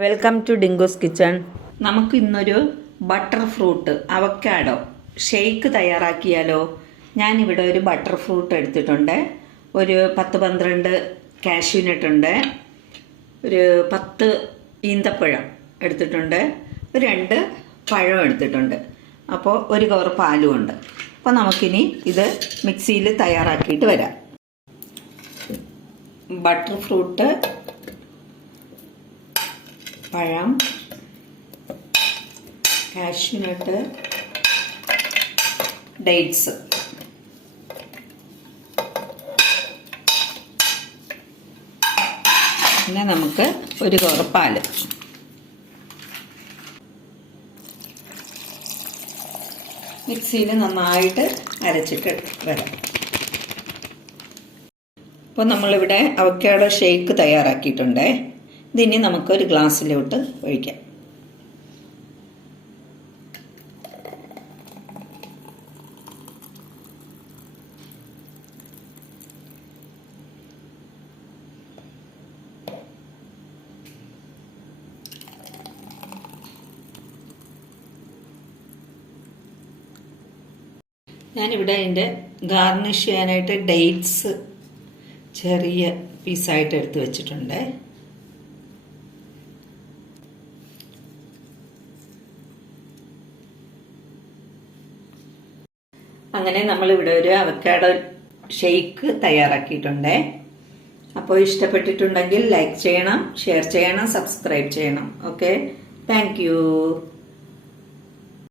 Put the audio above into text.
Welcome to ഡിങ്കോസ് kitchen. നമുക്ക് ഇന്നൊരു butter fruit avocado shake തയ്യാറാക്കിയാലോ? ഞാനിവിടെ ഒരു ബട്ടർ ഫ്രൂട്ട് എടുത്തിട്ടുണ്ട്, ഒരു 10-12 കാഷ്യൂനട്ട് ഉണ്ട്, ഒരു 10 ഈന്തപ്പഴം എടുത്തിട്ടുണ്ട്, ഒരു 2 പഴം എടുത്തിട്ടുണ്ട്, അപ്പോൾ ഒരു കവർ പാലും ഉണ്ട്. അപ്പോൾ നമുക്കിനി ഇത് മിക്സിയിൽ തയ്യാറാക്കിയിട്ട് വരാം. ബട്ടർ ഫ്രൂട്ട്, പഴം, കാഷ്യൂനട്ട്, ഡേറ്റ്സ്, പിന്നെ നമുക്ക് ഒരു കവർ പാല്. മിക്സിയിൽ നന്നായിട്ട് അരച്ചിട്ട് വരാം. അപ്പോൾ നമ്മളിവിടെ അവക്കാഡോ ഷേക്ക് തയ്യാറാക്കിയിട്ടുണ്ട്. ഇതിനി നമുക്കൊരു ഗ്ലാസ്സിലോട്ട് ഒഴിക്കാം. ഞാനിവിടെ അതിൻ്റെ ഗാർണിഷ് ചെയ്യാനായിട്ട് ഡേറ്റ്സ് ചെറിയ പീസായിട്ട് എടുത്ത് വെച്ചിട്ടുണ്ട്. അങ്ങനെ നമ്മളിവിടെ ഒരു അവക്കാഡോ ഷേക്ക് തയ്യാറാക്കിയിട്ടുണ്ട്. അപ്പോൾ ഇഷ്ടപ്പെട്ടിട്ടുണ്ടെങ്കിൽ ലൈക്ക് ചെയ്യണം, ഷെയർ ചെയ്യണം, സബ്സ്ക്രൈബ് ചെയ്യണം. Okay, thank you.